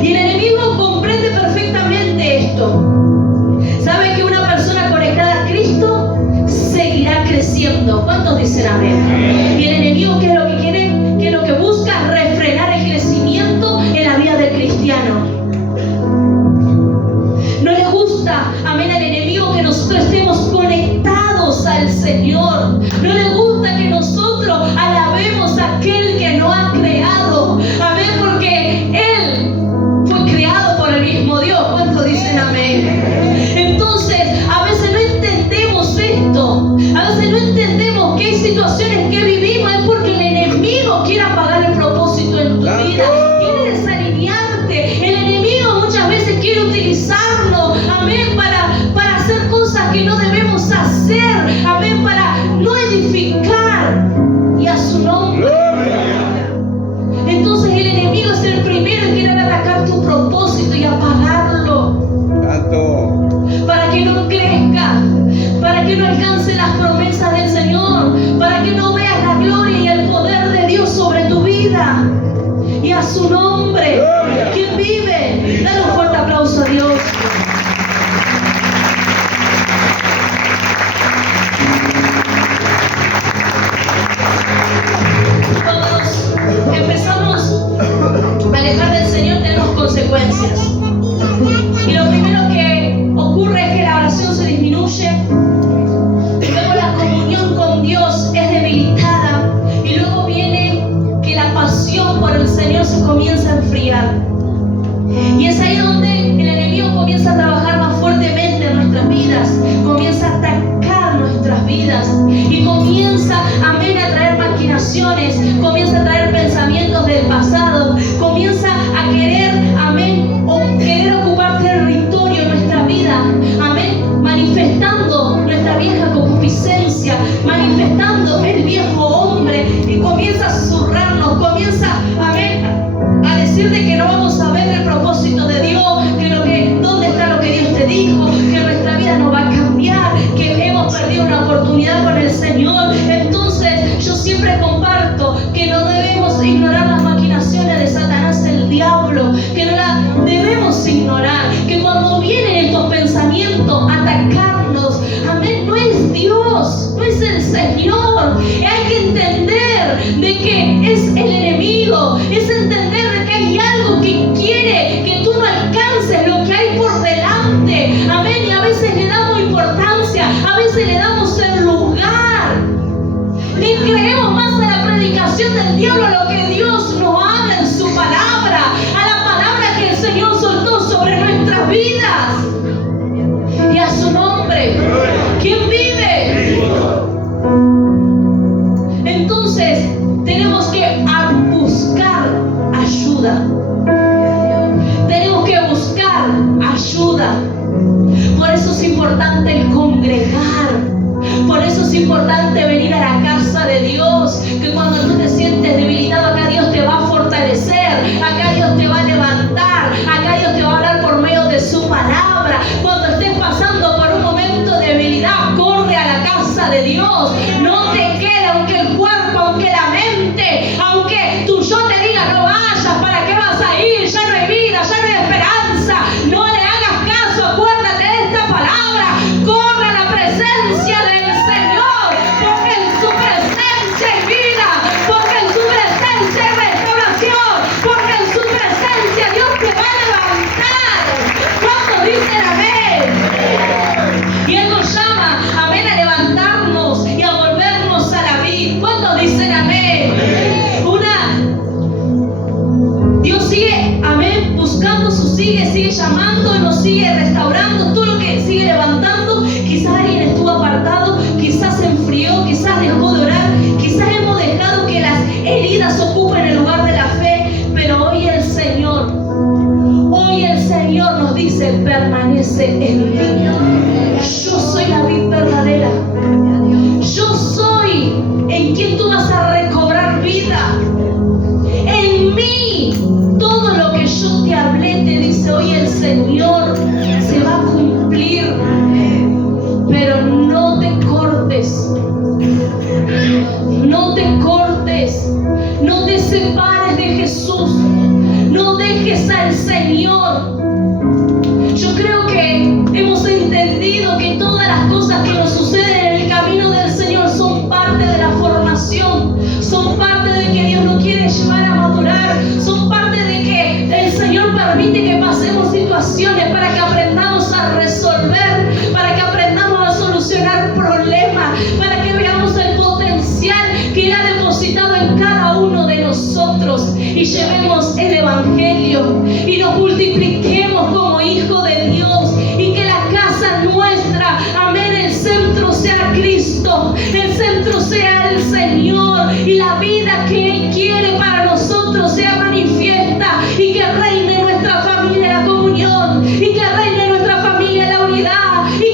Y el enemigo comprende perfectamente esto. Sabe que una persona conectada a Cristo seguirá creciendo. ¿Cuántos dicen amén? Y el enemigo, ¿qué es lo que quiere? ¿Qué es lo que busca? Refrenar el crecimiento en la vida del cristiano. No le gusta, amén, al enemigo que nosotros estemos conectados al Señor. No le gusta que nosotros alabemos a aquel que nos ha creado. Amén, porque Él fue creado por el mismo Dios. ¿Cuántos dicen amén? Entonces, a veces no entendemos esto. A veces no entendemos que hay situaciones que vivimos es porque el enemigo quiere apagar el propósito en tu vida. Quiere desalinearte. El enemigo muchas veces quiere utilizarlo, amén, para hacer cosas que no debemos hacer, amén, para no edificar y a su nombre. Entonces el enemigo es el primero en querer atacar tu propósito y apagarlo. Para que no crezca, para que no alcance las promesas del Señor, para que no veas la gloria y el poder de Dios sobre tu vida. Y a su nombre, ¿quién vive? Dale un fuerte aplauso a Dios. Cuando empezamos a alejar del Señor tenemos consecuencias. Y lo primero que ocurre es que la oración se disminuye. Luego la comunión con Dios es debilitada. Y luego viene que la pasión por el Señor se comienza a enfriar. Y es ahí donde el enemigo comienza a trabajar más fuertemente en nuestras vidas. Comienza a atacar nuestras vidas. Y comienza, amén, a traer maquinaciones. Comienza a traer pensamientos del pasado. Comienza a querer, amén, o querer ocupar territorio en nuestra vida. Amén, manifestando nuestra vieja concupiscencia, manifestando el viejo hombre. Y comienza a susurrarnos, comienza, amén, a decir de que no vamos a ver el propósito de Dios, dónde está lo que Dios te dijo, que nuestra vida no va a cambiar, que hemos perdido una oportunidad con el Señor. Entonces yo siempre comparto que no debemos ignorar las maquinaciones de Satanás, el diablo, que no la debemos ignorar, que cuando vienen estos pensamientos a atacarnos, amén, no es Dios, no es el Señor. Hay que entender de que es el enemigo, es entender de que hay algo que quiere que tú no alcances lo que hay por delante, amén, y a veces le damos importancia, a veces le damos el lugar, le creemos más a la predicación del diablo a lo que Dios nos habla en su palabra, a la palabra que el Señor soltó sobre nuestras vidas. Y a su nombre, ¿quién vive? Entonces tenemos que buscar ayuda. Tenemos que buscar ayuda. Por eso es importante el congregar. Por eso es importante venir a la casa de Dios. Que cuando tú te sientes debilitado, acá Dios te va a fortalecer. Acá Dios te va a levantar. Acá Dios te va a hablar por medio de su palabra. Cuando estés pasando por un momento de debilidad, corre a la casa de Dios. No te quede, aunque el cuerpo, aunque la mente, aunque tu yo te diga no vayas, ¿para qué vas a ir? Ya no hay vida, ya no hay esperanza. No le hagas caso, acuérdate de esta palabra. Corre a la presencia del Señor, porque en su presencia hay vida, porque en su presencia llamando y nos sigue restaurando, todo lo que sigue levantando. Quizás alguien estuvo apartado, quizás se enfrió, quizás dejó de orar, quizás hemos dejado que las heridas ocupen el lugar de la fe, pero hoy el Señor nos dice: permanece en mí. Yo soy la vid verdadera. Yo soy en quien tú vas a recobrar vida. En mí, todo lo que yo te hablé, te dice hoy el Señor, se va a cumplir. Pero no te cortes. No te cortes. No te separes de Jesús. No dejes al Señor. Yo creo que hemos entendido que todas las cosas que nos suceden en el camino del Señor son parte de la formación, son parte de que Dios nos quiere llevar a madurar, son parte de que el Señor permite que pasemos situaciones para que aprendamos a resolver, para que aprendamos a solucionar problemas, para que veamos el potencial que Él ha depositado en cada uno de nosotros y llevemos el Evangelio y nos multipliquemos como hijos de Dios, y que la casa nuestra, amén, el centro sea Cristo, el centro sea el Señor, y la vida que Él quiere para nosotros sea manifiesta, y que reine nuestra familia la comunión, y que reine nuestra familia la unidad, y